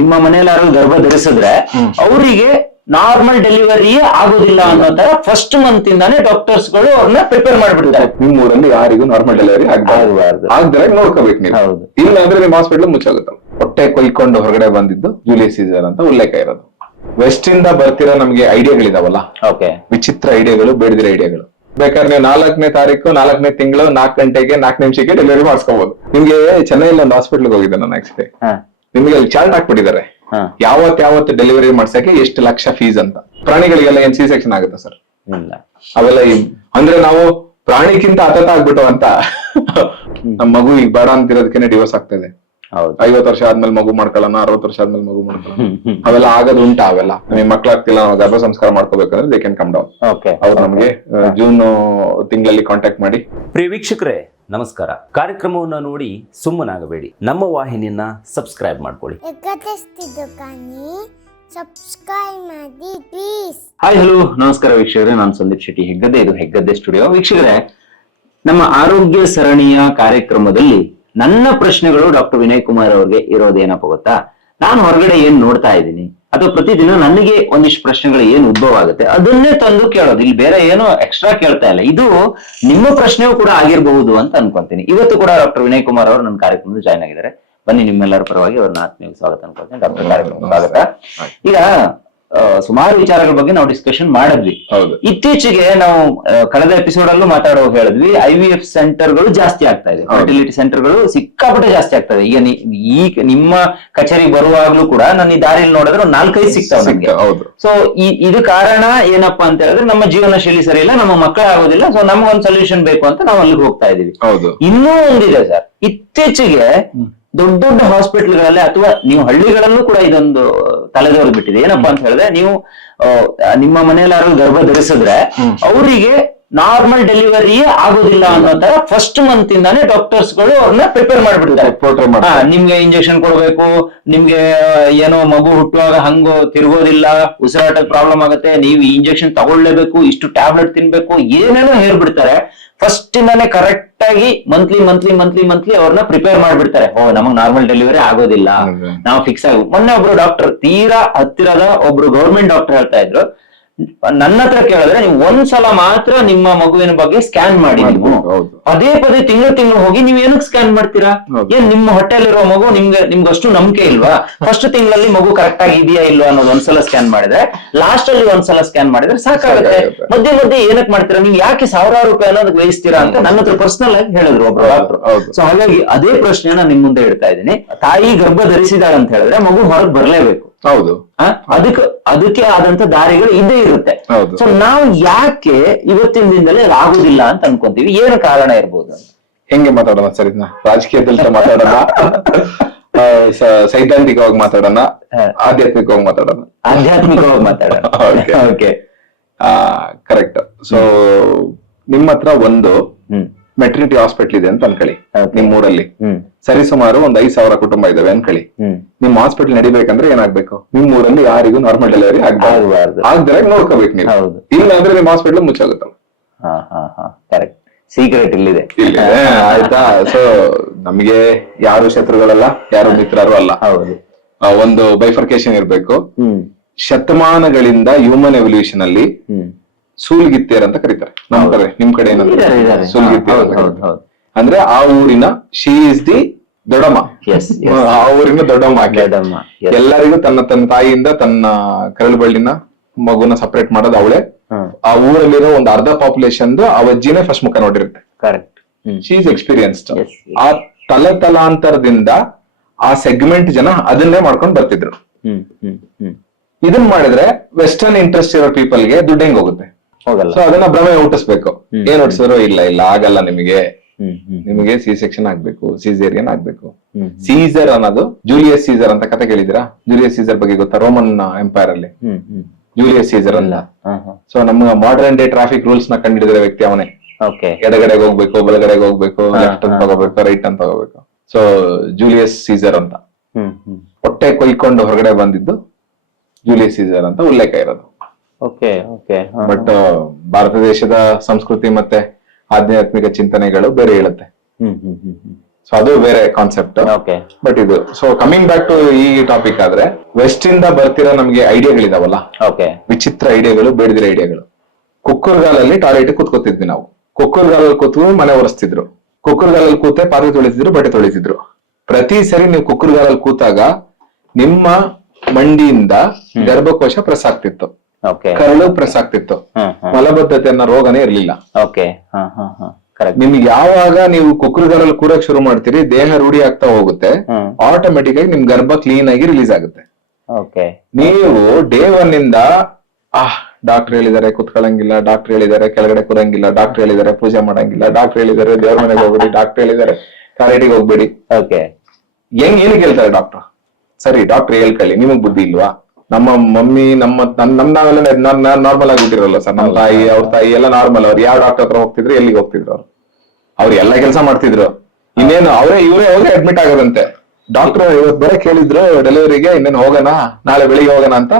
ನಿಮ್ಮ ಮನೆಯಲ್ಲಿ ಯಾರು ಗರ್ಭ ಧರಿಸಿದ್ರೆ ಅವರಿಗೆ ನಾರ್ಮಲ್ ಡೆಲಿವರಿಯೇ ಆಗೋದಿಲ್ಲ ಅನ್ನೋ ತರ ಫಸ್ಟ್ ಮಂತ್ ಇಂದಾನೆ ಡಾಕ್ಟರ್ಸ್ಗಳು ಅವ್ರನ್ನ ಪ್ರಿಪೇರ್ ಮಾಡ್ಬಿಡ್ತಾರೆ ನಿಮ್ ಊರಲ್ಲಿ ಯಾರಿಗೂ ನಾರ್ಮಲ್ ಡೆಲಿವರಿ ಆಗ್ಬಾರ್ದು. ಆಗ್ದರೆ ನೋಡ್ಕೋಬೇಕು ನೀವು. ಹೌದು. ಇಲ್ಲ ಅಂದ್ರೆ ನಿಮ್ ಹಾಸ್ಪಿಟಲ್ ಮುಚ್ಚಾಗುತ್ತೆ. ಹೊಟ್ಟೆ ಕೊಯ್ಕೊಂಡು ಹೊರಗಡೆ ಬಂದಿದ್ದು ಜೂಲಿಯಸ್ ಸೀಸರ್ ಅಂತ ಉಲ್ಲೇಖ ಇರೋದು. ವೆಸ್ಟ್ ಇಂದ ಬರ್ತಿರೋ ನಮ್ಗೆ ಐಡಿಯಾಗಳಿದಾವಲ್ಲ ಓಕೆ ವಿಚಿತ್ರ ಐಡಿಯಾಗಳು ಬೇಡದಿರೋ ಐಡಿಯಾಗಳು ಬೇಕಾದ್ರೆ ನೀವು ನಾಲ್ಕನೇ ತಾರೀಕು ನಾಲ್ಕನೇ ತಿಂಗಳು ನಾಲ್ಕು ಗಂಟೆಗೆ ನಾಲ್ಕು ನಿಮಿಷಕ್ಕೆ ಡೆಲಿವರಿ ಮಾಡಿಸ್ಕೋಬಹುದು ನಿಮ್ಗೆ ಚೆನ್ನೈಲಿ ಒಂದು ಹಾಸ್ಪಿಟಲ್ಗೆ ಹೋಗಿದ್ದೆ ನಾನು ಆಕ್ಚುಲಿ ನಿಮ್ಗೆ ಅಲ್ಲಿ ಚಾರ್ಟ್ ಹಾಕ್ಬಿಟ್ಟಿದ್ದಾರೆ. ಯಾವತ್ತ ಯಾವತ್ ಯಾವತ್ತು ಡೆಲಿವರಿ ಮಾಡ್ಸಕ್ಕೆ ಎಷ್ಟು ಲಕ್ಷ ಫೀಸ್ ಅಂತ. ಪ್ರಾಣಿಗಳಿಗೆಲ್ಲ ಏನ್ ಸಿ ಸೆಕ್ಷನ್ ಆಗುತ್ತೆ ಸರ್ ಇಲ್ಲ. ಅವೆಲ್ಲ ಅಂದ್ರೆ ನಾವು ಪ್ರಾಣಿಗಿಂತ ಹತತ ಆಗ್ಬಿಟ್ಟು ಅಂತ. ನಮ್ ಮಗು ಈಗ ಬೇಡ ಅಂತಿರೋದಕ್ಕೆ ಡಿವೋರ್ಸ್ ಆಗ್ತಾ ಇದೆ ಹೌದು. ಐವತ್ ವರ್ಷ ಆದ್ಮೇಲೆ ಮಗು ಮಾಡ್ಕೊಳ್ಳೋಣ ಅರವತ್ ವರ್ಷ ಆದ್ಮೇಲೆ ಮಗು ಮಾಡ್ಕೊಳ್ಳೋಣ. ಅವೆಲ್ಲ ಆಗದ್ ಉಂಟಾ ಅವೆಲ್ಲ. ನಿಮ್ ಮಕ್ಳಾಗ್ತಿಲ್ಲ ನಾವು ಗರ್ಭ ಸಂಸ್ಕಾರ ಮಾಡ್ಕೋಬೇಕಂದ್ರೆ they can come down okay ಅವ್ರು ನಮಗೆ ಜೂನ್ ತಿಂಗಳಲ್ಲಿ ಕಾಂಟ್ಯಾಕ್ಟ್ ಮಾಡಿ. ಪ್ರಿಯ ವೀಕ್ಷಕರೇ ನಮಸ್ಕಾರ. ಕಾರ್ಯಕ್ರಮವನ್ನು ನೋಡಿ ಸುಮ್ಮನಾಗಬೇಡಿ. ನಮ್ಮ ವಾಹಿನಿಯನ್ನ ಸಬ್ಸ್ಕ್ರೈಬ್ ಮಾಡ್ಕೊಳ್ಳಿ. ಎಕತೆಸ್ತಿದ್ದು ಕಾನಿ ಸಬ್ಸ್ಕ್ರೈಬ್ ಮಾಡಿ ಪ್ಲೀಸ್ ಹಾಯ್ ಹಲೋ ನಮಸ್ಕಾರ ವೀಕ್ಷಕರೇ. ನಾನು ಸಂದೀಪ್ ಶೆಟ್ಟಿ ಹೆಗ್ಗದ್ದೆ ಇದು ಹೆಗ್ಗದ್ದೆ ಸ್ಟುಡಿಯೋ ವೀಕ್ಷಕರೇ ನಮ್ಮ ಆರೋಗ್ಯ ಸರಣಿಯ ಕಾರ್ಯಕ್ರಮದಲ್ಲಿ ನನ್ನ ಪ್ರಶ್ನೆಗಳು ಡಾಕ್ಟರ್ ವಿನಯ್ ಕುಮಾರ್ ಅವ್ರಿಗೆ ಇರೋದೇನಪ್ಪ ಗೊತ್ತಾ? ನಾನು ಹೊರಗಡೆ ಏನ್ ನೋಡ್ತಾ ಇದ್ದೀನಿ? ಅಥವಾ ಪ್ರತಿದಿನ ನನಗೆ ಒಂದಿಷ್ಟು ಪ್ರಶ್ನೆಗಳು ಏನು ಉದ್ಭವ ಆಗುತ್ತೆ, ಅದನ್ನೇ ತಂದು ಕೇಳೋದು. ಇಲ್ಲಿ ಬೇರೆ ಏನು ಎಕ್ಸ್ಟ್ರಾ ಕೇಳ್ತಾ ಇಲ್ಲ. ಇದು ನಿಮ್ಮ ಪ್ರಶ್ನೆಯೂ ಕೂಡ ಆಗಿರಬಹುದು ಅಂತ ಅನ್ಕೊಂತೀನಿ. ಇವತ್ತು ಕೂಡ ಡಾಕ್ಟರ್ ವಿನಯ್ ಕುಮಾರ್ ಅವರು ನನ್ನ ಕಾರ್ಯಕ್ರಮದಲ್ಲಿ ಜಾಯ್ನ್ ಆಗಿದ್ದಾರೆ. ಬನ್ನಿ ನಿಮ್ಮೆಲ್ಲರ ಪರವಾಗಿ ಅವ್ರನ್ನ ಆತ್ಮೀಯ ಸ್ವಾಗತ ಅನ್ಕೊಳ್ತೀನಿ. ಡಾಕ್ಟರ್ ಕಾರ್ಯಕ್ರಮ ಸ್ವಾಗತ. ಈಗ ಸುಮಾರು ವಿಚಾರಗಳ ಬಗ್ಗೆ ನಾವು ಡಿಸ್ಕಷನ್ ಮಾಡಿದ್ವಿ. ಹೌದು. ಇತ್ತೀಚೆಗೆ ನಾವು ಕಳೆದ ಎಪಿಸೋಡ್ ಅಲ್ಲೂ ಮಾತಾಡೋ ಹೇಳಿದ್ವಿ ಐ ವಿ ಎಫ್ ಸೆಂಟರ್ಗಳು ಜಾಸ್ತಿ ಆಗ್ತಾ ಇದೆ. ಫರ್ಟಿಲಿಟಿ ಸೆಂಟರ್ಗಳು ಸಿಕ್ಕಾಪಟ್ಟೆ ಜಾಸ್ತಿ ಆಗ್ತಾ ಇದೆ. ಈಗ ಈ ನಿಮ್ಮ ಕಚೇರಿ ಬರುವಾಗ್ಲೂ ಕೂಡ ನಾನು ಈ ದಾರಿಯಲ್ಲಿ ನೋಡಿದ್ರೆ ಒಂದ್ ನಾಲ್ಕೈದು ಸಿಗ್ತಾವ ನಮ್ಗೆ. ಸೊ ಇದು ಕಾರಣ ಏನಪ್ಪಾ ಅಂತ ಹೇಳಿದ್ರೆ ನಮ್ಮ ಜೀವನ ಶೈಲಿ ಸರಿ ಇಲ್ಲ ನಮ್ಮ ಮಕ್ಕಳ ಆಗೋದಿಲ್ಲ ಸೊ ನಮ್ಗೊಂದು ಸೊಲ್ಯೂಷನ್ ಬೇಕು ಅಂತ ನಾವು ಅಲ್ಲಿಗೆ ಹೋಗ್ತಾ ಇದೀವಿ. ಹೌದು. ಇನ್ನೂ ಒಂದಿದೆ ಸರ್. ಇತ್ತೀಚೆಗೆ ದೊಡ್ಡ ದೊಡ್ಡ ಹಾಸ್ಪಿಟಲ್ಗಳಲ್ಲಿ ಅಥವಾ ನೀವು ಹಳ್ಳಿಗಳಲ್ಲೂ ಕೂಡ ಇದೊಂದು ತಲೆದೋರ್ಬಿಟ್ಟಿದೆ ಏನಪ್ಪಾ ಅಂತ ಹೇಳಿದ್ರೆ ನೀವು ನಿಮ್ಮ ಮನೆಯಲ್ಲಿ ಯಾರು ಗರ್ಭ ಧರಿಸಿದ್ರೆ ಅವರಿಗೆ ನಾರ್ಮಲ್ ಡೆಲಿವರಿಯೇ ಆಗೋದಿಲ್ಲ ಅನ್ನೋ ತರ ಫಸ್ಟ್ ಮಂತ್ ಇಂದಾನೆ ಡಾಕ್ಟರ್ಸ್ಗಳು ಅವ್ರನ್ನ ಪ್ರಿಪೇರ್ ಮಾಡ್ಬಿಡ್ತಾರೆ ನಿಮ್ಗೆ ಇಂಜೆಕ್ಷನ್ ಕೊಡ್ಬೇಕು ನಿಮ್ಗೆ ಏನೋ ಮಗು ಹುಟ್ಟುವಾಗ ಹಂಗು ತಿರುಗೋದಿಲ್ಲ ಉಸಿರಾಟಕ್ಕೆ ಪ್ರಾಬ್ಲಮ್ ಆಗುತ್ತೆ ನೀವು ಇಂಜೆಕ್ಷನ್ ತಗೊಳ್ಳೇಬೇಕು ಇಷ್ಟು ಟ್ಯಾಬ್ಲೆಟ್ ತಿನ್ಬೇಕು ಏನೇನೋ ಹೇಳ್ಬಿಡ್ತಾರೆ. ಫಸ್ಟ್ ಇಂದಾನೆ ಕರೆಕ್ಟ್ ಆಗಿ ಮಂತ್ಲಿ ಮಂತ್ಲಿ ಮಂತ್ಲಿ ಮಂತ್ಲಿ ಅವ್ರನ್ನ ಪ್ರಿಪೇರ್ ಮಾಡ್ಬಿಡ್ತಾರೆ. ಓ ನಮಗ್ ನಾರ್ಮಲ್ ಡೆಲಿವರಿ ಆಗೋದಿಲ್ಲ. ನಾವು ಫಿಕ್ಸ್ ಆಗಿ ಮೊನ್ನೆ ಒಬ್ರು ಡಾಕ್ಟರ್ ತೀರಾ ಹತ್ತಿರದ ಒಬ್ರು ಗೌರ್ಮೆಂಟ್ ಡಾಕ್ಟರ್ ಹೇಳ್ತಾ ಇದ್ರು. ನನ್ನ ಹತ್ರ ಕೇಳಿದ್ರೆ ನೀವು ಒಂದ್ಸಲ ಮಾತ್ರ ನಿಮ್ಮ ಮಗುವಿನ ಬಗ್ಗೆ ಸ್ಕ್ಯಾನ್ ಮಾಡಿ ನೀವು. ಪದೇ ಪದೇ ತಿಂಗಳು ತಿಂಗಳು ಹೋಗಿ ನೀವ್ ಏನಕ್ಕೆ ಸ್ಕ್ಯಾನ್ ಮಾಡ್ತೀರಾ. ಏನ್ ನಿಮ್ಮ ಹೊಟ್ಟೆಲಿರೋ ಮಗು ನಿಮ್ಗೆ ನಿಮ್ಗಷ್ಟು ನಂಬಿಕೆ ಇಲ್ವಾ ಫಸ್ಟ್ ತಿಂಗಳಲ್ಲಿ ಮಗು ಕರೆಕ್ಟ್ ಆಗಿ ಇದೆಯಾ ಇಲ್ವಾ ಅನ್ನೋದು ಒಂದ್ಸಲ ಸ್ಕ್ಯಾನ್ ಮಾಡಿದ್ರೆ ಲಾಸ್ಟ್ ಅಲ್ಲಿ ಒಂದ್ಸಲ ಸ್ಕ್ಯಾನ್ ಮಾಡಿದ್ರೆ ಸಾಕಾಗುತ್ತೆ. ಮಧ್ಯೆ ಮಧ್ಯೆ ಏನಕ್ ಮಾಡ್ತೀರಾ ನೀವು ಯಾಕೆ ಸಾವಿರಾರು ರೂಪಾಯಿ ಅನ್ನೋದಕ್ಕೆ ವಹಿಸ್ತೀರಾ ಅಂತ ನನ್ನ ಹತ್ರ ಪರ್ಸನಲ್ ಆಗಿ ಹೇಳಿದ್ರು ಒಬ್ರು ಡಾಕ್ಟರ್. ಸೊ ಹಾಗಾಗಿ ಅದೇ ಪ್ರಶ್ನೆಯನ್ನ ನಿಮ್ ಮುಂದೆ ಇಡ್ತಾ ಇದ್ದೀನಿ ತಾಯಿ ಗರ್ಭ ಧರಿಸಿದಾರೆ ಅಂತ ಹೇಳಿದ್ರೆ ಮಗು ಹೊರಗೆ ಬರ್ಲೇಬೇಕು ಹೌದು? ಅದಕ್ಕೆ ಅದಕ್ಕೆ ಆದಂತ ದಾರಿಗಳು ಇದೇ ಇರುತ್ತೆ. ಸೊ ನಾವು ಯಾಕೆ ಇವತ್ತಿನ ದಿನದಲ್ಲಿ ಆಗುದಿಲ್ಲ ಅಂತ ಅನ್ಕೊಂತೀವಿ? ಏನು ಕಾರಣ ಇರ್ಬೋದು? ಹೆಂಗೆ ಮಾತಾಡೋಣ ಸರಿ ಇದನ್ನ ರಾಜಕೀಯದಲ್ಲಿ ಮಾತಾಡೋಣ. ಸೈದ್ಧಾಂತಿಕವಾಗಿ ಮಾತಾಡೋಣ. ಆಧ್ಯಾತ್ಮಿಕವಾಗಿ ಮಾತಾಡೋಣ. ಆಧ್ಯಾತ್ಮಿಕವಾಗಿ ಮಾತಾಡೋಣ. ಓಕೆ ಕರೆಕ್ಟ್ ಸೊ ನಿಮ್ಮ ಹತ್ರ ಒಂದು ಮೆಟರ್ನಿಟಿ ಹಾಸ್ಪಿಟಲ್ ಇದೆ ಅಂತ ಅನ್ಕೊಳ್ಳಿ. ನಿಮ್ ಊರಲ್ಲಿ ಸರಿ ಸುಮಾರು ಒಂದ್ ಐದ್ ಸಾವಿರ ಕುಟುಂಬ ಇದಾವೆ ಅನ್ಕೊಳ್ಳಿ. ನಿಮ್ ಹಾಸ್ಪಿಟಲ್ ನಡಿಬೇಕಂದ್ರೆ ಏನಾಗ್ಬೇಕು? ನಿಮ್ ಊರಲ್ಲಿ ಯಾರಿಗೂ ನಾರ್ಮಲ್ ಡೆಲಿವರಿ ಆಗ್ಬಾರ್ದು. ಆಗ್ದಾಗ ನೋಡ್ಕೋಬೇಕು ನೀವು. ಇಲ್ಲ ಅಂದ್ರೆ ನಿಮ್ ಹಾಸ್ಪಿಟಲ್ ಮುಚ್ಚಾಗುತ್ತೆ. ಹಾ ಹಾ ಹಾ. ಕರೆಕ್ಟ್ ಸೀಕ್ರೆಟ್ ಇಲ್ಲಿದೆ. ಆಯ್ತಾ? ಸೊ ನಮಗೆ ಯಾರು ಶತ್ರುಗಳಲ್ಲ ಯಾರು ಮಿತ್ರರು ಅಲ್ಲ. ಹೌದು. ಒಂದು ಬೈಫರ್ಕೇಶನ್ ಇರ್ಬೇಕು. ಶತಮಾನಗಳಿಂದ ಹ್ಯೂಮನ್ ಎವಲ್ಯೂಷನ್ ಅಲ್ಲಿ ಸೂಲ್ಗಿತ್ತೇರ್ ಅಂತ ಕರೀತಾರೆ. ನಮ್ ಕಡೆ ನಿಮ್ ಕಡೆ ಸೂಲ್ಗಿತ್ತೇರ್ ಅಂತ ಕರೀತಾರೆ. ಅಂದ್ರೆ ಆ ಊರಿನ ಶಿ ಇಸ್ ದಿ ದೊಡಮ್ಮ. ಆ ಊರಿನ ದೊಡ್ಡಮ್ಮ ಆಕೆ. ದೊಡ್ಡಮ್ಮ, yes. ಎಲ್ಲರಿಗೂ ತನ್ನ ತನ್ನ ತಾಯಿಯಿಂದ ತನ್ನ ಕರಳು ಬಳ್ಳಿನ ಮಗುನ ಸಪರೇಟ್ ಮಾಡೋದು ಅವಳೆ. ಹ್ಮ್ ಆ ಊರಲ್ಲಿರೋ ಒಂದು ಅರ್ಧ ಪಾಪ್ಯುಲೇಷನ್ ಅವಜ್ಜಿನೇ ಫಸ್ಟ್ ಮುಖ ನೋಡಿರುತ್ತೆ. Correct she is experienced Yes, yes. ಆ ತಲೆ ತಲಾಂತರದಿಂದ ಆ ಸೆಗ್ಮೆಂಟ್ ಜನ ಅದನ್ನೇ ಮಾಡ್ಕೊಂಡು ಬರ್ತಿದ್ರು. ಹ್ಮ್ ಹ್ಮ್ ಹ್ಮ್. ಇದನ್ ಮಾಡಿದ್ರೆ ವೆಸ್ಟರ್ನ್ ಇಂಟ್ರೆಸ್ಟ್ ಇರೋ people ಗೆ ದುಡ್ಡು ಹೆಂಗ್ ಹೋಗುತ್ತೆ? ಹೋಗಲ್ಲ. ಸೊ ಅದನ್ನ ಭ್ರಮೆ ಹುಟ್ಟಿಸ್ಬೇಕು. ಏನ್ ಹುಟ್ಟಿಸಿದ್ರು ಇಲ್ಲ ಇಲ್ಲ ಆಗಲ್ಲ ನಿಮಗೆ. ನಿಮಗೆ ಸಿ ಸೆಕ್ಷನ್ ಆಗ್ಬೇಕು ಸೀಸೇರಿಯನ್ ಆಗ್ಬೇಕು. ಸೀಸರ್ ಅನ್ನೋದು ಜೂಲಿಯಸ್ ಸೀಸರ್ ಅಂತ ಕತೆ ಕೇಳಿದಿರಾ ಜೂಲಿಯಸ್ ಸೀಸರ್ ಬಗ್ಗೆ ಗೊತ್ತಾ? ರೋಮನ್ ಎಂಪೈರ್ ಅಲ್ಲಿ. ಜೂಲಿಯಸ್ ಸೀಸರ್ ಅಲ್ಲ ಸೊ ನಮ್ಮ ಮಾಡರ್ನ್ ಡೇ ಟ್ರಾಫಿಕ್ ರೂಲ್ಸ್ನ ಕಂಡಿಡಿದ ವ್ಯಕ್ತಿ ಅವನೇ. ಓಕೆ ಎಡಗಡೆಗೆ ಹೋಗ್ಬೇಕು ಬಲಗಡೆಗೆ ಹೋಗ್ಬೇಕು ಲೆಫ್ಟ್ ಅಂತ ತಗೋಬೇಕು ರೈಟ್ ಅಂತ ತಗೋಬೇಕು. ಸೊ ಜೂಲಿಯಸ್ ಸೀಸರ್ ಅಂತ. ಹೊಟ್ಟೆ ಕೊಯ್ಕೊಂಡು ಹೊರಗಡೆ ಬಂದಿದ್ದು ಜೂಲಿಯಸ್ ಸೀಸರ್ ಅಂತ ಉಲ್ಲೇಖ ಇರೋದು. ಓಕೆ ಓಕೆ ಬಟ್ ಭಾರತ ದೇಶದ ಸಂಸ್ಕೃತಿ ಮತ್ತೆ ಆಧ್ಯಾತ್ಮಿಕ ಚಿಂತನೆಗಳು ಬೇರೆ ಹೇಳುತ್ತೆ. ಸೊ ಅದು ಬೇರೆ ಕಾನ್ಸೆಪ್ಟ್ ಓಕೆ ಬಟ್ ಇದು ಸೊ ಕಮಿಂಗ್ ಬ್ಯಾಕ್ ಟು ಈ ಟಾಪಿಕ್ ಆದ್ರೆ ವೆಸ್ಟ್ ಇಂದ ಬರ್ತಿರೋ ನಮ್ಗೆ ಐಡಿಯಾಗಳಿದಾವಲ್ಲ? ಓಕೆ ವಿಚಿತ್ರ ಐಡಿಯಾಗಳು ಬೇಡದಿರೋ ಐಡಿಯಾಗಳು. ಕುಕ್ಕುರ್ಗಾಲಲ್ಲಿ ಟಾಯ್ಲೆಟ್ ಕೂತ್ಕೋತಿದ್ವಿ ನಾವು. ಕುಕ್ಕುರ್ಗಾಲಲ್ಲಿ ಕೂತ್ಕೊಂಡು ಮನೆ ಒರೆಸ್ತಿದ್ರು. ಕುಕ್ಕುರ್ಗಾಲಲ್ಲಿ ಕೂತೆ ಪಾತ್ರೆ ತೊಳಿತಿದ್ರು ಬಟ್ಟೆ ತೊಳಿತಿದ್ರು. ಪ್ರತಿ ಸರಿ ನೀವು ಕುಕ್ಕುರ್ಗಾಲಲ್ಲಿ ಕೂತಾಗ ನಿಮ್ಮ ಮಂಡಿಯಿಂದ ಗರ್ಭಕೋಶ ಪ್ರೆಸ್ ಆಗ್ತಿತ್ತು ಕರಳು ಪ್ರೆಸ್ ಆಗ್ತಿತ್ತು ಮಲಬದ್ಧತೆ ಅನ್ನೋ ರೋಗನೇ ಇರ್ಲಿಲ್ಲ. ಓಕೆ ನಿಮ್ಗೆ ಯಾವಾಗ ನೀವು ಕುಕ್ರಗಳಲ್ಲಿ ಕೂರಕ್ ಶುರು ಮಾಡ್ತೀರಿ ದೇಹ ರೂಢಿ ಆಗ್ತಾ ಹೋಗುತ್ತೆ ಆಟೋಮೆಟಿಕ್ ಆಗಿ ನಿಮ್ ಗರ್ಭ ಕ್ಲೀನ್ ಆಗಿ ರಿಲೀಸ್ ಆಗುತ್ತೆ. ನೀವು ಡೇ ಒನ್ ಇಂದ ಆಹ್ ಡಾಕ್ಟರ್ ಹೇಳಿದಾರೆ ಕುತ್ಕೊಳ್ಳಂಗಿಲ್ಲ ಡಾಕ್ಟರ್ ಹೇಳಿದಾರೆ ಕೆಳಗಡೆ ಕೂರಂಗಿಲ್ಲ ಡಾಕ್ಟರ್ ಹೇಳಿದಾರೆ ಪೂಜೆ ಮಾಡಂಗಿಲ್ಲ ಡಾಕ್ಟರ್ ಹೇಳಿದಾರೆ ದೇವ್ರ ಮನೆಗೆ ಹೋಗ್ಬೇಡಿ ಡಾಕ್ಟರ್ ಹೇಳಿದಾರೆ ಕಾಲೇಟಿಗೆ ಹೋಗ್ಬೇಡಿ. ಓಕೆ ಹೆಂಗ್ ಏನಕ್ಕೆ ಹೇಳ್ತಾರೆ ಡಾಕ್ಟರ್ ಸರಿ ಡಾಕ್ಟರ್ ಹೇಳ್ಕೊಳ್ಳಿ ನಿಮಗ್ ಬುದ್ಧಿ ಇಲ್ವಾ? ನಮ್ಮ ಮಮ್ಮಿ ನಮ್ಮ ನಮ್ ನಾವೆಲ್ಲ ನಾರ್ಮಲ್ ಆಗಿ ಬಿಟ್ಟಿರಲ್ಲ ಸರ್. ನಮ್ಮ ತಾಯಿ ಅವ್ರ ತಾಯಿ ಎಲ್ಲ ನಾರ್ಮಲ್ ಅವ್ರು. ಯಾವ ಡಾಕ್ಟರ್ ಹತ್ರ ಹೋಗ್ತಿದ್ರು ಎಲ್ಲಿಗೆ ಹೋಗ್ತಿದ್ರು ಅವ್ರು? ಅವ್ರು ಎಲ್ಲ ಕೆಲಸ ಮಾಡ್ತಿದ್ರು. ಇನ್ನೇನು ಅವರೇ ಇವರೇ ಹೋಗಿ ಅಡ್ಮಿಟ್ ಆಗೋದಂತೆ. ಡಾಕ್ಟರ್ ಇವತ್ತು ಬರೇ ಕೇಳಿದ್ರು ಡೆಲಿವರಿಗೆ ಇನ್ನೇನು ಹೋಗೋಣ ನಾಳೆ ಬೆಳಿಗ್ಗೆ ಹೋಗೋಣ ಅಂತ?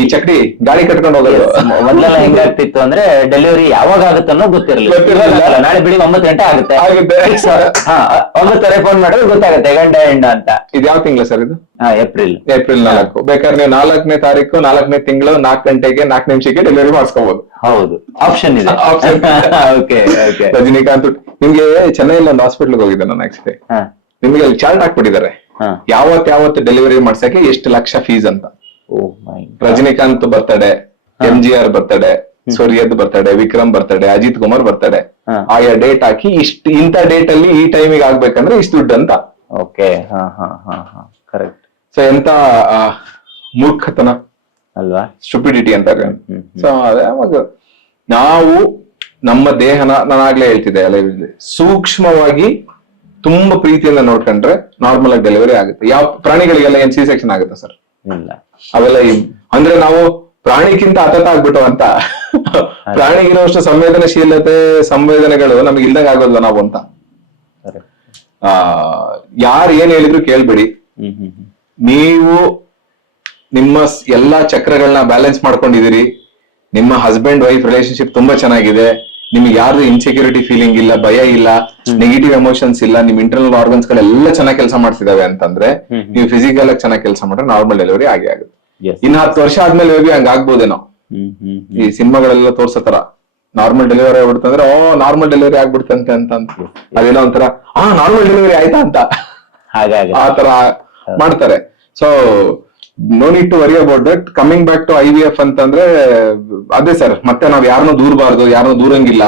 ಈ ಚಕ್ಡಿ ಗಾಡಿ ಕಟ್ಕೊಂಡು ಹೋಗೋದು. ಮೊದಲೆಲ್ಲ ಹೆಂಗಾಗ್ತಿತ್ತು ಅಂದ್ರೆ ಡೆಲಿವರಿ ಯಾವಾಗ ಆಗುತ್ತೆ ಅನ್ನೋ ಗೊತ್ತಿರಲಿಲ್ಲ. ನಾಳೆ ಬೆಳಿಗ್ಗೆ ಒಂಬತ್ತು ಗಂಟೆ ಆಗುತ್ತೆ. ಒಂಬತ್ತುವರೆ ಫೋನ್ ಮಾಡಿದ್ರೆ ಗೊತ್ತಾಗುತ್ತೆ ಗಂಡ ಎಂಡ ಅಂತ. ಇದು ಯಾವ ತಿಂಗಳು ಸರ್ ಇದು? ಏಪ್ರಿಲ್. ಏಪ್ರಿಲ್ ನಾಲ್ಕು. ಬೇಕಾದ್ರೆ ನೀವು ನಾಲ್ಕನೇ ತಾರೀಕು ನಾಲ್ಕನೇ ತಿಂಗಳು ನಾಲ್ಕು ಗಂಟೆಗೆ ನಾಲ್ಕು ನಿಮಿಷಕ್ಕೆ ಡೆಲಿವರಿ ಮಾಡಿಸ್ಕೋಬಹುದು ಹೌದು. ಆಪ್ಷನ್ ಇದೆ. ರಜನಿಕಾಂತ್ ನಿಮ್ಗೆ ಚೆನ್ನೈಯಲ್ಲಿ ಒಂದು ಹಾಸ್ಪಿಟಲ್ ಹೋಗಿದ್ದೆ ನಾನು ಆಕ್ಚುಲಿ ನಿಮ್ಗೆ ಅಲ್ಲಿ ಚಾರ್ಟ್ ಹಾಕ್ಬಿಟ್ಟಿದ್ದಾರೆ. ಯಾವತ್ತ ಯಾವತ್ ಯಾವತ್ತು ಡೆಲಿವರಿ ಮಾಡ್ಸಕ್ಕೆ ಎಷ್ಟು ಲಕ್ಷ ಫೀಸ್ ಅಂತ. Rajinikanth birthday M G R birthday ಸೂರ್ಯದ್ birthday Vikram birthday Ajith Kumar birthday. ಆಯಾ ಡೇಟ್ ಹಾಕಿ ಇಷ್ಟ ಇಂಥ ಡೇಟ್ ಅಲ್ಲಿ ಈ ಟೈಮಿಗೆ ಆಗ್ಬೇಕಂದ್ರೆ ಇಷ್ಟು ದುಡ್ಡು ಅಂತ. ಓಕೆ ಹಾ ಹಾ ಹಾ ಹಾ. ಕರೆಕ್ಟ್ ಸೊ ಎಂತ ಮೂರ್ಖತನ? ಅಲ್ವಾ? ಸ್ಟುಪಿಡಿಟಿ ಅಂತಾರೆ ಹ್ಮ್, ಸೊ ಅವಾಗ ನಾವು ನಮ್ಮ ದೇಹನ ನಾನು ಆಗ್ಲೇ ಹೇಳ್ತಿದ್ದೆ ಅಲ್ಲ ಸೂಕ್ಷ್ಮವಾಗಿ ತುಂಬಾ ಪ್ರೀತಿಯಿಂದ ನೋಡ್ಕೊಂಡ್ರೆ ನಾರ್ಮಲ್ ಆಗಿ ಡೆಲಿವರಿ ಆಗುತ್ತೆ. ಯಾವ ಪ್ರಾಣಿಗಳಿಗೆಲ್ಲ ಏನ್ ಸಿ ಸೆಕ್ಷನ್ ಆಗುತ್ತೆ ಸರ್? ಇಲ್ಲ. ಅವೆಲ್ಲ ಅಂದ್ರೆ ನಾವು ಪ್ರಾಣಿಗಿಂತ ಅತತ ಆಗ್ಬಿಟ್ಟು ಅಂತ ಪ್ರಾಣಿಗಿರುವಷ್ಟು ಸಂವೇದನಶೀಲತೆ ಸಂವೇದನೆಗಳು ನಮ್ಗೆ ಇಲ್ದಂಗ ಆಗೋದಿಲ್ಲ ನಾವು ಅಂತ. ಆ ಯಾರು ಏನ್ ಹೇಳಿದ್ರು ಕೇಳ್ಬೇಡಿ. ಹ್ಮ್ ಹ್ಮ್ ಹ್ಮ್. ನೀವು ನಿಮ್ಮ ಎಲ್ಲಾ ಚಕ್ರಗಳನ್ನ ಬ್ಯಾಲೆನ್ಸ್ ಮಾಡ್ಕೊಂಡಿದೀರಿ ನಿಮ್ಮ ಹಸ್ಬೆಂಡ್ ವೈಫ್ ರಿಲೇಶನ್ಶಿಪ್ ತುಂಬಾ ಚೆನ್ನಾಗಿದೆ. ನಿಮ್ಗೆ ಯಾರ್ದು ಇನ್ಸೆಕ್ಯೂರಿಟಿ ಫೀಲಿಂಗ್ ಇಲ್ಲ ಭಯ ಇಲ್ಲ ನೆಗೆಟಿವ್ ಎಮೋಷನ್ಸ್ ಇಲ್ಲ ನಿಮ್ ಇಂಟರ್ನಲ್ ಆರ್ಗನ್ಸ್ ಗಳೆಲ್ಲ ಚೆನ್ನಾಗಿ ಕೆಲಸ ಮಾಡ್ತಿದಾವೆ ಅಂತಂದ್ರೆ. ನೀವು ಫಿಸಿಕಲ್ ಆಗಿ ಚೆನ್ನಾಗಿ ಕೆಲಸ ಮಾಡ್ರೆ ನಾರ್ಮಲ್ ಡೆಲಿವರಿ ಆಗೇ ಆಗುತ್ತೆ. ಇನ್ನ ಹತ್ತು ವರ್ಷ ಆದ್ಮೇಲೆ ಮೇಬಿ ಹಂಗ ಆಗ್ಬೋದೇನೋ? ಈ ಸಿನಿಮಾಗಳೆಲ್ಲ ತೋರ್ಸೋ ತರ ನಾರ್ಮಲ್ ಡೆಲಿವರಿ ಆಗ್ಬಿಡ್ತಂದ್ರೆ ಓ ನಾರ್ಮಲ್ ಡೆಲಿವರಿ ಆಗ್ಬಿಡ್ತಂತೆ ಅಂತ ಅಂತ ಅದೆಲ್ಲ ಒಂಥರ ಆ ನಾರ್ಮಲ್ ಡೆಲಿವರಿ ಆಯ್ತಾ ಅಂತ. ಆತರ ಆ ತರ ಮಾಡ್ತಾರೆ. So no need to worry about that coming back to I V F ಅಂತಂದ್ರೆ ಅದೇ ಸರ್ ಮತ್ತೆ ನಾವ್ ಯಾರನ್ನೂ ದೂರಬಾರ್ದು ಯಾರನ್ನೂ ದೂರಂಗಿಲ್ಲ.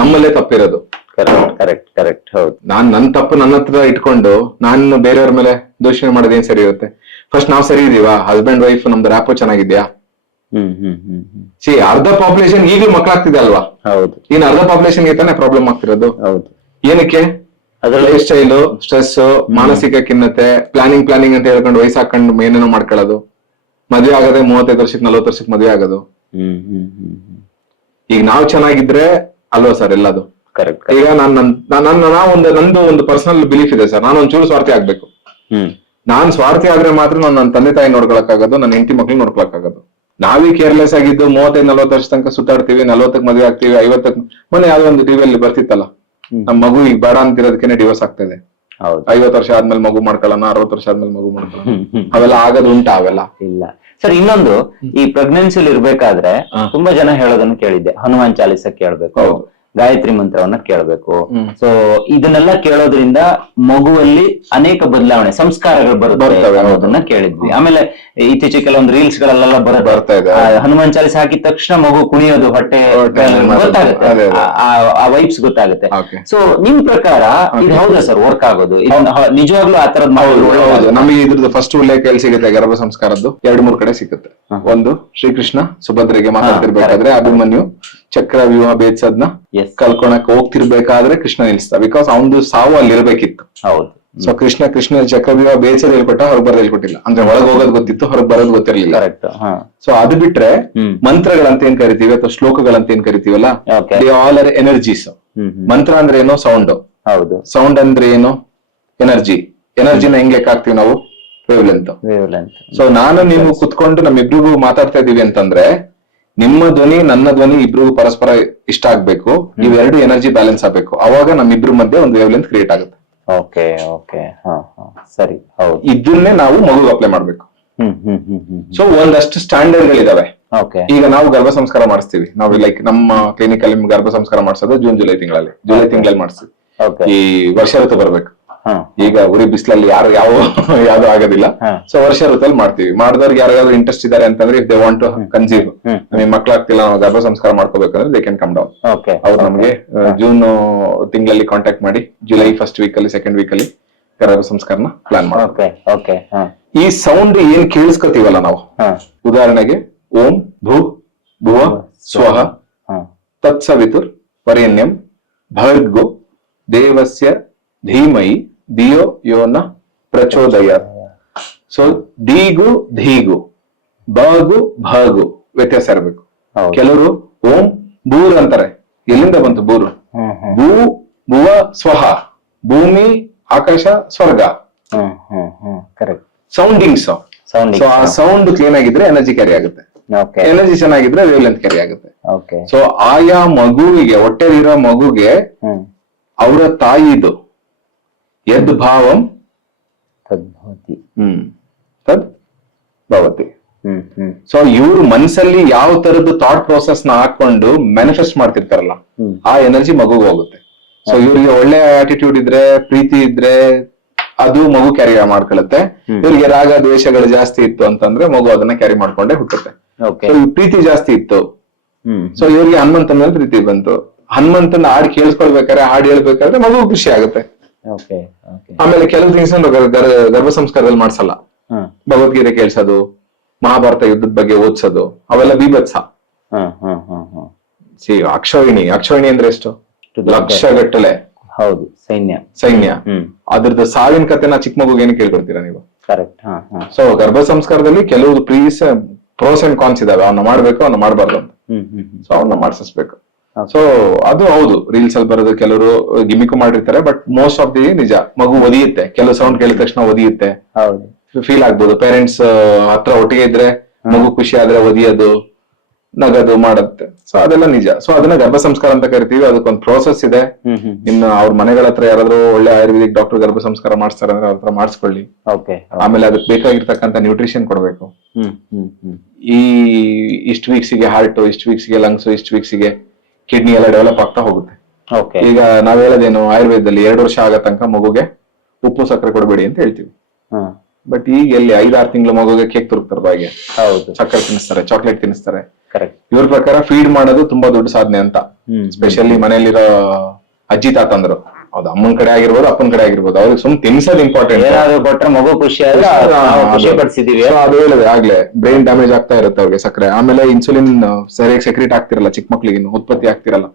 ನಮ್ಮಲ್ಲೇ ತಪ್ಪಿರೋದು. ಕರೆಕ್ಟ್ ಕರೆಕ್ಟ್ ಕರೆಕ್ಟ್ ಹೌದು. ನಾನ್ ನನ್ ತಪ್ಪು ನನ್ನ ಹತ್ರ ಇಟ್ಕೊಂಡು ನಾನು ಬೇರೆಯವ್ರ ಮೇಲೆ ದೂಷಣೆ ಮಾಡೋದೇನ್ ಸರಿ ಇರುತ್ತೆ? ಫಸ್ಟ್ ನಾವ್ ಸರಿ ಇದೀವಾ? ಹಸ್ಬೆಂಡ್ ವೈಫ್ ನಮ್ದು ರ್ಯಾಪೋ ಚೆನ್ನಾಗಿದ್ಯಾ? ಸಿ ಅರ್ಧ ಪಾಪ್ಯುಲೇಷನ್ ಈಗಲೂ ಮಕ್ಕಳಾಗ್ತಿದೆ ಅಲ್ವಾ? ಹೌದು. ಇನ್ ಅರ್ಧ ಪಾಪ್ಯುಲೇಷನ್ಗೆ ತಾನೇ ಪ್ರಾಬ್ಲಮ್ ಆಗ್ತಿರೋದು? ಹೌದು. ಏನಕ್ಕೆ? ಲೈಫ್ ಸ್ಟೈಲು ಸ್ಟ್ರೆಸ್ ಮಾನಸಿಕ ಖಿನ್ನತೆ ಪ್ಲಾನಿಂಗ್ ಪ್ಲಾನಿಂಗ್ ಅಂತ ಹೇಳ್ಕೊಂಡು ವಯಸ್ಸು ಹಾಕೊಂಡು ಏನೇನೋ ಮಾಡ್ಕೊಳ್ಳೋದು. ಮದ್ವೆ ಆಗದೆ ಮೂವತ್ತೈದು ವರ್ಷಕ್ಕೆ ನಲ್ವತ್ತು ವರ್ಷಕ್ಕೆ ಮದ್ವೆ ಆಗೋದು. ಹ್ಮ್ ಹ್ಮ್ ಹ್ಮ್ ಹ್ಮ್. ಈಗ ನಾವು ಚೆನ್ನಾಗಿದ್ರೆ ಅಲ್ವಾ ಸರ್ ಎಲ್ಲದು? ಕರೆಕ್ಟ್ ಈಗ ನಾನು ನನ್- ನನ್ನ ಒಂದು ನಂದು ಒಂದು ಪರ್ಸನಲ್ ಬಿಲೀಫ್ ಇದೆ ಸರ್. ನಾನು ಒಂಚೂರು ಸ್ವಾರ್ಥಿ ಆಗ್ಬೇಕು. ಹ್ಮ್. ನಾನ್ ಸ್ವಾರ್ಥಿ ಆದ್ರೆ ಮಾತ್ರ ನಾನು ನನ್ನ ತಂದೆ ತಾಯಿ ನೋಡ್ಕೊಳಕ್ಕಾಗೋದು ನನ್ನ ಹೆಂಡತಿ ಮಕ್ಳು ನೋಡ್ಕೊಳಕ್ಕಾಗೋದು. ನಾವೇ ಕೇರ್ಲೆಸ್ ಆಗಿದ್ದು ಮೂವತ್ತೈದು ನಲ್ವತ್ತು ವರ್ಷ ತನಕ ಸುತ್ತಾಡ್ತೀವಿ ನಲ್ವತ್ತಕ್ಕೆ ಮದುವೆ ಆಗ್ತೀವಿ ಐವತ್ತಕ್ಕೆ ಮೊನ್ನೆ ಯಾವ್ದೋ ಒಂದು ಟಿವಿಯಲ್ಲಿ ಬರ್ತಿತ್ತಲ್ಲ. ನಮ್ ಮಗು ಈಗ ಬೇಡ ಅಂತಿರೋದಕ್ಕೆ ಡಿವೋರ್ಸ್ ಆಗ್ತಾ ಹೌದು. ಐವತ್ ವರ್ಷ ಆದ್ಮೇಲೆ ಮಗು ಮಾಡ್ಕೊಳ್ಳೋಣ ಅರವತ್ ವರ್ಷ ಆದ್ಮೇಲೆ ಮಗು ಮಾಡ್ಕೊಳ್ಳೋಣ. ಅವೆಲ್ಲ ಆಗದ್ ಉಂಟಾ ಅವೆಲ್ಲ? ಇಲ್ಲ. ಸರ್ ಇನ್ನೊಂದು ಈ ಪ್ರೆಗ್ನೆನ್ಸಿಲ್ ಇರ್ಬೇಕಾದ್ರೆ ತುಂಬಾ ಜನ ಹೇಳೋದನ್ನ ಕೇಳಿದ್ದೆ. ಹನುಮಾನ್ ಚಾಲಿಸ ಕೇಳ್ಬೇಕು. ಗಾಯತ್ರಿ ಮಂತ್ರವನ್ನ ಕೇಳಬೇಕು. ಸೊ ಇದನ್ನೆಲ್ಲ ಕೇಳೋದ್ರಿಂದ ಮಗುವಲ್ಲಿ ಅನೇಕ ಬದಲಾವಣೆ ಸಂಸ್ಕಾರಗಳು ಬರುತ್ತೆ ಬರ್ತವೆ, ಅನ್ನೋದನ್ನ ಕೇಳಿದ್ವಿ. ಆಮೇಲೆ ಇತ್ತೀಚೆಗೆ ಕೆಲವೊಂದು ರೀಲ್ಸ್ ಗಳೆಲ್ಲ ಬರ ಬರ್ತಾ ಇದೆ. ಹನುಮಾನ್ ಚಾಲಿಸ್ ಹಾಕಿದ ತಕ್ಷಣ ಮಗು ಕುಣಿಯೋದು ಹೊಟ್ಟೆ ಗೊತ್ತಾಗುತ್ತೆ. ಆ- ವೈಬ್ಸ್ ಗೊತ್ತಾಗುತ್ತೆ. ಸೊ ನಿಮ್ ಪ್ರಕಾರ ಇದು ಹೌದಾ ಸರ್? ವರ್ಕ್ ಆಗೋದು? ನಿಜವಾಗ್ಲೂ ಆ ತರದ್ ನಮಗೆ ಇದ್ರದ್ದು ಫಸ್ಟ್ ಉಲ್ಲೇಖ ಎಲ್ಲಿ ಸಿಗುತ್ತೆ ಗರ್ಭ ಸಂಸ್ಕಾರದ್ದು. ಎರಡು ಮೂರು ಕಡೆ ಸಿಗುತ್ತೆ. ಒಂದು ಶ್ರೀಕೃಷ್ಣ ಸುಭದ್ರೆಗೆ ಮಾತಾಡ್ತಿರ್ಬೇಕಾದ್ರೆ ಅಭಿಮನ್ಯು ಚಕ್ರ ವ್ಯೂಹ ಬೇಸದ್ನ ಕಲ್ಕೊಳಕ್ ಹೋಗ್ತಿರ್ಬೇಕಾದ್ರೆ ಕೃಷ್ಣ ನಿಲ್ಸ್ತ ಬಿಕಾಸ್ ಅವನದು ಸಾವು ಅಲ್ಲಿ ಇರ್ಬೇಕಿತ್ತು. ಹೌದು. ಸೊ ಕೃಷ್ಣ ಕೃಷ್ಣ ಚಕ್ರ ವಿವಾಹ ಬೇಡ್ಸದ್ ಹೇಳ್ಕೊಟ್ಟ ಹೊರಗ್ ಬರೋದ್ ಹೇಳ್ಕೊಟ್ಟಿಲ್ಲ. ಅಂದ್ರೆ ಒಳಗ್ ಹೋಗೋದ್ ಗೊತ್ತಿತ್ತು ಹೊರಗ್ ಬರೋದ್ ಗೊತ್ತಿರ್ಲಿಲ್ಲ. ಸೊ ಅದು ಬಿಟ್ರೆ. ಮಂತ್ರಗಳಂತ ಏನ್ ಕರಿತೀವಿ ಅಥವಾ ಶ್ಲೋಕಗಳಂತ ಏನ್ ಕರಿತೀವಲ್ಲ. ದೇ ಆಲ್ ಆರ್ ಎನರ್ಜೀಸ್ ಮಂತ್ರ ಅಂದ್ರೆ ಏನೋ? ಸೌಂಡ್ ಹೌದು. ಸೌಂಡ್ ಅಂದ್ರೆ ಏನು? ಎನರ್ಜಿ ಎನರ್ಜಿನ ಹೆಂಗ್ ಲೆಕ್ಕ ಹಾಕ್ತಿವಿ ನಾವು? Wavelength wavelength so ನಾನು ನೀವು ಕುತ್ಕೊಂಡು ನಮ್ಮಿಬ್ರಿಗೂ ಮಾತಾಡ್ತಾ ಇದೀವಿ ಅಂತಂದ್ರೆ ನಿಮ್ಮ ಧ್ವನಿ ನನ್ನ ಧ್ವನಿ ಇಬ್ರಿಗೂ ಪರಸ್ಪರ ಇಷ್ಟ ಆಗ್ಬೇಕು. ಇವೆರಡು ಎನರ್ಜಿ ಬ್ಯಾಲೆನ್ಸ್ ಆಗ್ಬೇಕು. ಅವಾಗ ನಮ್ಮಿಬ್ರ ಮಧ್ಯೆ ಒಂದು ವೇವ್ ಲೆಂತ್ ಕ್ರಿಯೇಟ್ ಆಗುತ್ತೆ. ಓಕೆ ಓಕೆ ಹಾ ಹಾ. ಸರಿ ಹೌದು. ಇದನ್ನೇ ನಾವು ಮಗುಗೆ ಅಪ್ಲೈ ಮಾಡ್ಬೇಕು. ಸೊ ಒಂದಷ್ಟು ಸ್ಟ್ಯಾಂಡರ್ಡ್ ಗಳಿದಾವೆ ಈಗ ನಾವು ಗರ್ಭ ಸಂಸ್ಕಾರ ಮಾಡಿಸ್ತೀವಿ. ನಾವು ಲೈಕ್ ನಮ್ಮ ಕ್ಲಿನಿಕ್ ಅಲ್ಲಿ ಗರ್ಭ ಸಂಸ್ಕಾರ ಮಾಡಿಸೋದು ಜೂನ್ ಜುಲೈ ತಿಂಗಳಲ್ಲಿ. ಜುಲೈ ತಿಂಗಳಲ್ಲಿ ಮಾಡಿಸ್ತೀವಿ. ಓಕೆ ಈ ವರ್ಷ ಋತು ಬರ್ಬೇಕು. ಈಗ ಉರಿ ಬಿಸಿಲಲ್ಲಿ ಯಾರು ಯಾವ ಯಾವ್ದು ಆಗೋದಿಲ್ಲ. ಸೊ ವರ್ಷ ಋತುವಲ್ಲಿ ಮಾಡ್ತೀವಿ. ಮಾಡಿದವ್ರಿಗೆ ಯಾರು ಇಂಟ್ರೆಸ್ಟ್ ಇದಾರೆ ಅಂತಂದ್ರೆ if they want to conceive ನಿಮ್ ನಮಗೆ ನಾವು ಗರ್ಭ ಸಂಸ್ಕಾರ ಮಾಡ್ಕೋಬೇಕಂದ್ರೆ they can come down okay ಅವ್ರು ನಮಗೆ ಜೂನ್ ತಿಂಗಳಲ್ಲಿ ಕಾಂಟ್ಯಾಕ್ಟ್ ಮಾಡಿ ಜುಲೈ ಫಸ್ಟ್ ವೀಕ್ ಅಲ್ಲಿ ಸೆಕೆಂಡ್ ವೀಕ್ ಅಲ್ಲಿ ಗರ್ಭ ಸಂಸ್ಕಾರನ ಪ್ಲಾನ್ ಮಾಡೋಕೆ ಈ ಸೌಂಡ್ ಏನ್ ಕೇಳಿಸ್ಕೊತೀವಲ್ಲ ನಾವು? ಉದಾಹರಣೆಗೆ ಓಂ ಭೂ ಭುವ ಸ್ವಹ ತತ್ಸವಿತುರ್ ಪರ್ಯನ್ಯಂ ಭರ್ಗೋ ದೇವಸ್ಯ ಧೀಮೈ ಧಿಯೋ ಯೋನ ಪ್ರಚೋದಯ ಸೊ ದೀಗು ಧೀಗು ಬಾಗು ಭಾಗು ವ್ಯತ್ಯಾಸ ಇರಬೇಕು. ಕೆಲವರು ಓಂ ಬೂರ್ ಅಂತಾರೆ. ಎಲ್ಲಿಂದ ಬಂತು ಬೂರು ಭೂ ಭುವ ಸ್ವಹ. ಭೂಮಿ ಆಕಾಶ ಸ್ವರ್ಗ. ಸೌಂಡಿಂಗ್ ಸೊ Sounding ಸೊ ಆ ಸೌಂಡ್ ಕ್ಲೀನ್ ಆಗಿದ್ರೆ ಎನರ್ಜಿ ಕ್ಯಾರಿ ಆಗುತ್ತೆ. ಎನರ್ಜಿ ಚೆನ್ನಾಗಿದ್ರೆ ವೇವ್ ಲೆಂತ್ ಕ್ಯಾರಿ ಆಗುತ್ತೆ ಸೊ ಆಯಾ ಮಗುವಿಗೆ ಹೊಟ್ಟೆಲಿರೋ ಮಗುಗೆ ಅವರ ತಾಯಿದು ಯದ್ ಭಾವಂ? ತದ್ಭವತಿ ಹ್ಮ್. ತದ್ ಭವತಿ. ಸೊ ಇವ್ರು ಮನಸ್ಸಲ್ಲಿ ಯಾವ ತರದ ಥಾಟ್ ಪ್ರೋಸೆಸ್ನ ಹಾಕೊಂಡು ಮ್ಯಾನಿಫೆಸ್ಟ್ ಮಾಡ್ತಿರ್ತಾರಲ್ಲ ಆ ಎನರ್ಜಿ ಮಗು ಹೋಗುತ್ತೆ. ಸೊ ಇವ್ರಿಗೆ ಒಳ್ಳೆ ಆಟಿಟ್ಯೂಡ್ ಇದ್ರೆ ಪ್ರೀತಿ ಇದ್ರೆ ಅದು ಮಗು ಕ್ಯಾರಿ ಮಾಡ್ಕೊಳ್ಳುತ್ತೆ ಇವ್ರಿಗೆ ರಾಗ ದ್ವೇಷಗಳು ಜಾಸ್ತಿ ಇತ್ತು ಅಂತಂದ್ರೆ ಮಗು ಅದನ್ನ ಕ್ಯಾರಿ ಮಾಡ್ಕೊಂಡೇ ಹುಟ್ಟುತ್ತೆ. ಪ್ರೀತಿ ಜಾಸ್ತಿ ಇತ್ತು. ಹ್ಮ್. ಸೊ ಇವ್ರಿಗೆ ಹನುಮಂತನ ಮೇಲೆ ಪ್ರೀತಿ ಬಂತು. ಹನುಮಂತನ ಹಾಡು ಕೇಳಿಸ್ಕೊಳ್ಬೇಕಾದ್ರೆ ಹಾಡು ಹೇಳ್ಬೇಕಾದ್ರೆ ಮಗು ಖುಷಿ ಆಗುತ್ತೆ. ಓಕೆ ಓಕೆ ಆಮೇಲೆ ಕೆಲವು ಥಿಂಗ್ಸ್ ಗರ್ಭ ಸಂಸ್ಕಾರದಲ್ಲಿ ಮಾಡ್ಸಲ್ಲ. ಭಗವದ್ಗೀತೆ ಕೇಳಿಸೋದು ಮಹಾಭಾರತ ಯುದ್ಧದ ಬಗ್ಗೆ ಓದ್ಸೋದು ಅವೆಲ್ಲ ಬೀಭತ್ಸ ಸಿ ಅಕ್ಷೋಹಿಣಿ ಅಕ್ಷೋಹಿಣಿ ಅಂದ್ರೆ ಎಷ್ಟು? ಲಕ್ಷ ಗಟ್ಟಲೆ. ಹೌದು ಸೈನ್ಯ. ಸೈನ್ಯ. ಅದ್ರದ್ದು ಸಾವಿನ ಕಥೆನ ಚಿಕ್ಕ ಮಗುಗೆ ಏನು ಕೇಳ್ಕೊಡ್ತೀರಾ ನೀವು? ಕರೆಕ್ಟ್ ಸೊ ಗರ್ಭ ಸಂಸ್ಕಾರದಲ್ಲಿ ಕೆಲವು ಪ್ರೀಸ್ ಪ್ರೋಸ್ ಅಂಡ್ ಕಾನ್ಸ್ ಇದಾವೆ. ಅವನ್ನ ಮಾಡ್ಬೇಕು ಅವನ್ನ ಮಾಡಬಾರ್ದು ಅಂತ. ಸೊ ಅವನ್ನ ಮಾಡಿಸ್ಬೇಕು ಸೊ ಅದು ಹೌದು. ರೀಲ್ಸ್ ಅಲ್ಲಿ ಬರೋದು ಕೆಲವರು ಗಿಮಿಕ್ ಮಾಡಿರ್ತಾರೆ ಬಟ್ ಮೋಸ್ಟ್ ಆಫ್ ದಿ ನಿಜ ಮಗು ಒದಿಯುತ್ತೆ. ಕೆಲವು ಸೌಂಡ್ ಕೇಳಿದ ತಕ್ಷಣ ಒದಿಯುತ್ತೆ. ಹೌದು. ಫೀಲ್ ಆಗ್ಬೋದು. ಪೇರೆಂಟ್ಸ್ ಹತ್ರ ಒಟ್ಟಿಗೆ ಇದ್ರೆ ಮಗು ಖುಷಿ ಆದ್ರೆ ಒದಿಯೋದು ನಗದು ಮಾಡುತ್ತೆ. ಸೊ ಅದೆಲ್ಲ ನಿಜ. ಸೊ ಅದನ್ನ ಗರ್ಭ ಸಂಸ್ಕಾರ ಅಂತ ಕರಿತೀವಿ. ಅದಕ್ಕೊಂದು ಪ್ರೋಸೆಸ್ ಇದೆ. ಇನ್ನು ಅವ್ರ ಮನೆಗಳ ಹತ್ರ ಯಾರಾದ್ರೂ ಒಳ್ಳೆ ಆಯುರ್ವೇದಿಕ್ ಡಾಕ್ಟರ್ ಗರ್ಭ ಸಂಸ್ಕಾರ ಮಾಡಿಸ್ತಾರೆ ಅಂದ್ರೆ ಅವ್ರ ಹತ್ರ ಮಾಡಿಸ್ಕೊಳ್ಳಿ. ಆಮೇಲೆ ಅದಕ್ಕೆ ಬೇಕಾಗಿರ್ತಕ್ಕಂಥ ನ್ಯೂಟ್ರಿಷನ್ ಕೊಡ್ಬೇಕು. ಈ ಇಷ್ಟು ವೀಕ್ಸಿಗೆ ಹಾರ್ಟ್ ಇಷ್ಟು ವೀಕ್ಸ್ಗೆ ಲಂಗ್ಸ್ ಇಷ್ಟು ವೀಕ್ಸಿಗೆ ಕಿಡ್ನಿ ಎಲ್ಲ ಡೆವಲಪ್ ಆಗ್ತಾ ಹೋಗುತ್ತೆ. ಓಕೆ ಈಗ ನಾವ್ ಹೇಳೋದೇನು ಆಯುರ್ವೇದದಲ್ಲಿ ಎರಡು ವರ್ಷ ಆಗೋ ತನಕ ಮಗುಗೆ ಉಪ್ಪು ಸಕ್ಕರೆ ಕೊಡಬೇಡಿ ಅಂತ ಹೇಳ್ತೀವಿ. ಹ್ಮ್ ಬಟ್ ಈಗ ಎಲ್ಲಿ ಐದಾರು ತಿಂಗಳು ಮಗುಗೆ ಕೇಕ್ ತುರುಕ್ತಾರೆ ಬಾಯಿಗೆ. ಹೌದು. ಸಕ್ಕರೆ ತಿನ್ನಿಸ್ತಾರೆ ಚಾಕ್ಲೇಟ್ ತಿನ್ನಿಸ್ತಾರೆ. ಕರೆಕ್ಟ್ ಇವ್ರ ಪ್ರಕಾರ ಫೀಡ್ ಮಾಡೋದು ತುಂಬಾ ದೊಡ್ಡ ಸಾಧನೆ ಅಂತ. ಹ್ಮ್ ಸ್ಪೆಷಲಿ ಮನೆಯಲ್ಲಿರೋ ಅಜ್ಜಿ ತಾತಂದ್ರು. ಹೌದು ಅಮ್ಮನ ಕಡೆ ಆಗಿರ್ಬೋದು ಅಪ್ಪನ ಕಡೆ ಆಗಿರ್ಬೋದು. ಅವ್ರಿಗೆ ಸುಮ್ ತಿನ್ಸೋದು ಇಂಪಾರ್ಟೆಂಟ್ ಏನಾದ್ರು ಕೊಟ್ರೆ ಮಗು ಖುಷಿ ಆದ್ರೆ ನಾವು ಖುಷಿ ಪಡಿಸಿದೀವಿ ಅದು ಹೇಳಿದೆ ಆಗ್ಲೇ ಬ್ರೈನ್ ಡ್ಯಾಮೇಜ್ ಆಗ್ತಾ ಇರುತ್ತೆ ಅವ್ರಿಗೆ ಸಕ್ಕರೆ. ಆಮೇಲೆ ಇನ್ಸುಲಿನ್ ಸರಿಯಾಗಿ ಸೆಕ್ರೆಟ್ ಆಗ್ತಿರಲ್ಲ ಚಿಕ್ಕ ಮಕ್ಳಿಗೆ ಇನ್ನು ಉತ್ಪತ್ತಿ ಆಗ್ತಿರಲ್ಲ.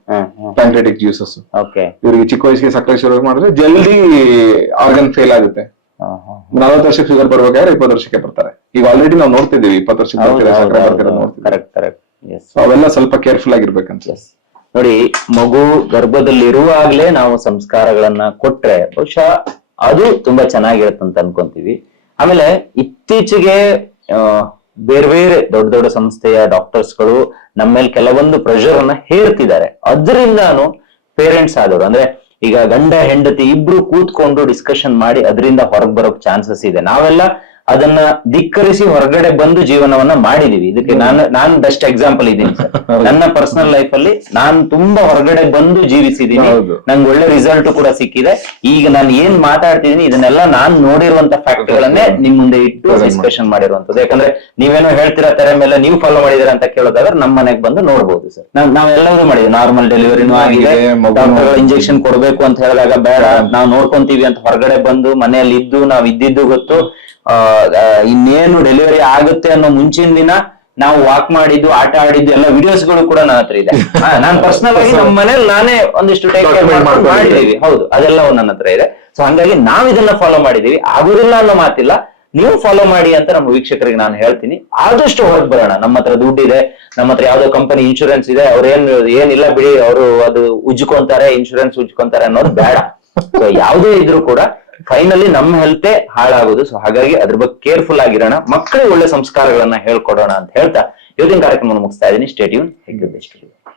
ಪ್ಯಾಂಕ್ರೆಟಿಕ್ ಜ್ಯೂಸಸ್ ಓಕೆ ಇವ್ರಿಗೆ ಚಿಕ್ಕ ವಯಸ್ಸಿಗೆ ಸಕ್ಕರೆ ಶುರು ಮಾಡಿದ್ರೆ ಜಲ್ದಿ ಆರ್ಗನ್ ಫೇಲ್ ಆಗುತ್ತೆ. ನಲವತ್ತು ವರ್ಷಕ್ಕೆ ಶುಗರ್ ಬರ್ಬೇಕಾದ್ರೆ ಇಪ್ಪತ್ತು ವರ್ಷಕ್ಕೆ ಬರ್ತಾರೆ. ಈಗ ಆಲ್ರೆಡಿ ನಾವು ನೋಡ್ತಿದ್ದೀವಿ ಇಪ್ಪತ್ತು ವರ್ಷಕ್ಕೆ ಬರ್ತಿರೋ ಸಕ್ಕರೆ ಬರ್ತಿರೋ ನೋಡ್ತಿದ್ದೀವಿ. ಕರೆಕ್ಟ್ ಕರೆಕ್ಟ್ ಅವೆಲ್ಲ ಸ್ವಲ್ಪ ಕೇರ್ಫುಲ್ ಆಗಿರ್ಬೇಕಂತ. ನೋಡಿ, ಮಗು ಗರ್ಭದಲ್ಲಿರುವಾಗ್ಲೇ ನಾವು ಸಂಸ್ಕಾರಗಳನ್ನ ಕೊಟ್ರೆ ಬಹುಶಃ ಅದು ತುಂಬಾ ಚೆನ್ನಾಗಿರುತ್ತೆ ಅಂತ ಅನ್ಕೊಂತೀವಿ. ಆಮೇಲೆ ಇತ್ತೀಚೆಗೆ ಬೇರೆ ಬೇರೆ ದೊಡ್ಡ ದೊಡ್ಡ ಸಂಸ್ಥೆಯ ಡಾಕ್ಟರ್ಸ್ಗಳು ನಮ್ಮ ಮೇಲೆ ಕೆಲವೊಂದು ಪ್ರೆಷರ್ ಅನ್ನ ಹೇರ್ತಿದ್ದಾರೆ. ಅದರಿಂದಾನು ಪೇರೆಂಟ್ಸ್ ಆದವರು, ಅಂದ್ರೆ ಈಗ ಗಂಡ, ಹೆಂಡತಿ ಇಬ್ರು ಕೂತ್ಕೊಂಡು ಡಿಸ್ಕಷನ್ ಮಾಡಿ ಅದರಿಂದ ಹೊರಗೆ ಬರೋಕ್ ಚಾನ್ಸಸ್ ಇದೆ. ನಾವೆಲ್ಲ ಅದನ್ನ ಧಿಕ್ಕರಿಸಿ ಹೊರಗಡೆ ಬಂದು ಜೀವನವನ್ನ ಮಾಡಿದೀವಿ. ಇದಕ್ಕೆ ನಾನು ನಾನು ಬೆಸ್ಟ್ ಎಕ್ಸಾಂಪಲ್ ಇದ್ದೀನಿ ನನ್ನ ಪರ್ಸನಲ್ ಲೈಫ್ ಅಲ್ಲಿ ನಾನು ತುಂಬಾ ಹೊರಗಡೆ ಬಂದು ಜೀವಿಸಿದೀನಿ. ನಂಗೆ ಒಳ್ಳೆ ರಿಸಲ್ಟ್ ಕೂಡ ಸಿಕ್ಕಿದೆ. ಈಗ ನಾನು ಏನ್ ಮಾತಾಡ್ತಿದೀನಿ ಇದನ್ನೆಲ್ಲ ನಾನ್ ನೋಡಿರುವಂತ ಫ್ಯಾಕ್ಟ್ ಗಳನ್ನೇ ನಿಮ್ ಮುಂದೆ ಇಟ್ಟು ಡಿಸ್ಕಷನ್ ಮಾಡಿರುವಂತದ್ದು ಯಾಕಂದ್ರೆ ನೀವೇನೋ ಹೇಳ್ತೀರಾ ತರ ಮೇಲೆ ನೀವು ಫಾಲೋ ಮಾಡಿದಿರ ಅಂತ ಕೇಳೋದಾದ್ರೆ ನಮ್ಮ ಮನೆಗೆ ಬಂದು ನೋಡ್ಬೋದು ಸರ್. ನಾವ್ ನಾವೆಲ್ಲವೂ ಮಾಡಿದ್ವಿ. ನಾರ್ಮಲ್ ಡೆಲಿವರಿನೂ ಆಗಿದೆ. ಇಂಜೆಕ್ಷನ್ ಕೊಡಬೇಕು ಅಂತ ಹೇಳಿದಾಗ ಬೇಡ. ನಾವು ನೋಡ್ಕೊಂತೀವಿ ಅಂತ ಹೊರಗಡೆ ಬಂದು ಮನೆಯಲ್ಲಿ ಇದ್ದು ನಾವ್ ಇದ್ದಿದ್ದು ಗೊತ್ತು. ಇನ್ನೇನು ಡೆಲಿವರಿ ಆಗುತ್ತೆ ಅನ್ನೋ ಮುಂಚಿನ ದಿನ ನಾವು ವಾಕ್ ಮಾಡಿದ್ದು ಆಟ ಆಡಿದ್ದು ಎಲ್ಲ ವಿಡಿಯೋಸ್ಗಳು ಕೂಡ ನನ್ನ ಹತ್ರ ಇದೆ. ನಾನು ಪರ್ಸನಲ್ ಆಗಿ ನಮ್ಮ ಮನೇಲಿ ನಾನೇ ಒಂದಿಷ್ಟು ಮಾಡಿದೀವಿ ಹೌದು ಅದೆಲ್ಲವೂ ನನ್ನ ಹತ್ರ ಇದೆ. ಸೊ ಹಂಗಾಗಿ ನಾವ್ ಇದನ್ನ ಫಾಲೋ ಮಾಡಿದೀವಿ ಆಗುದಿಲ್ಲ ಅನ್ನೋ ಮಾತಿಲ್ಲ. ನೀವು ಫಾಲೋ ಮಾಡಿ ಅಂತ ನಮ್ಮ ವೀಕ್ಷಕರಿಗೆ ನಾನು ಹೇಳ್ತೀನಿ. ಆದಷ್ಟು ಹೊರಗೆ ಬರೋಣ. ನಮ್ಮ ಹತ್ರ ಇದೆ ನಮ್ಮ ಹತ್ರ ಯಾವ್ದೋ ಕಂಪನಿ ಇನ್ಶೂರೆನ್ಸ್ ಇದೆ ಅವ್ರೇನ್ ಏನಿಲ್ಲ ಬಿಡಿ ಅವರು ಅದು ಉಜ್ಕೊಂತಾರೆ ಇನ್ಶೂರೆನ್ಸ್ ಉಜ್ಕೊಂತಾರೆ ಅನ್ನೋದು ಬೇಡ. ಸೊ ಯಾವುದೇ ಇದ್ರು ಕೂಡ ಫೈನಲಿ ನಮ್ಮ ಹೆಲ್ತೆ ಹಾಳಾಗೋದು. ಸೊ ಹಾಗಾಗಿ ಅದ್ರ ಬಗ್ಗೆ ಕೇರ್ಫುಲ್ ಆಗಿರೋಣ. ಮಕ್ಕಳಿಗೆ ಒಳ್ಳೆ ಸಂಸ್ಕಾರಗಳನ್ನ ಹೇಳ್ಕೊಡೋಣ ಅಂತ ಹೇಳ್ತಾ ಇವತ್ತಿನ ಕಾರ್ಯಕ್ರಮವನ್ನು ಮುಗಿಸ್ತಾ ಇದೀನಿ ಸ್ಟೇಟ್ಯೂನ್ ಹೆಗ್ಗದ್ದೆ ಸ್ಟುಡಿಯೋ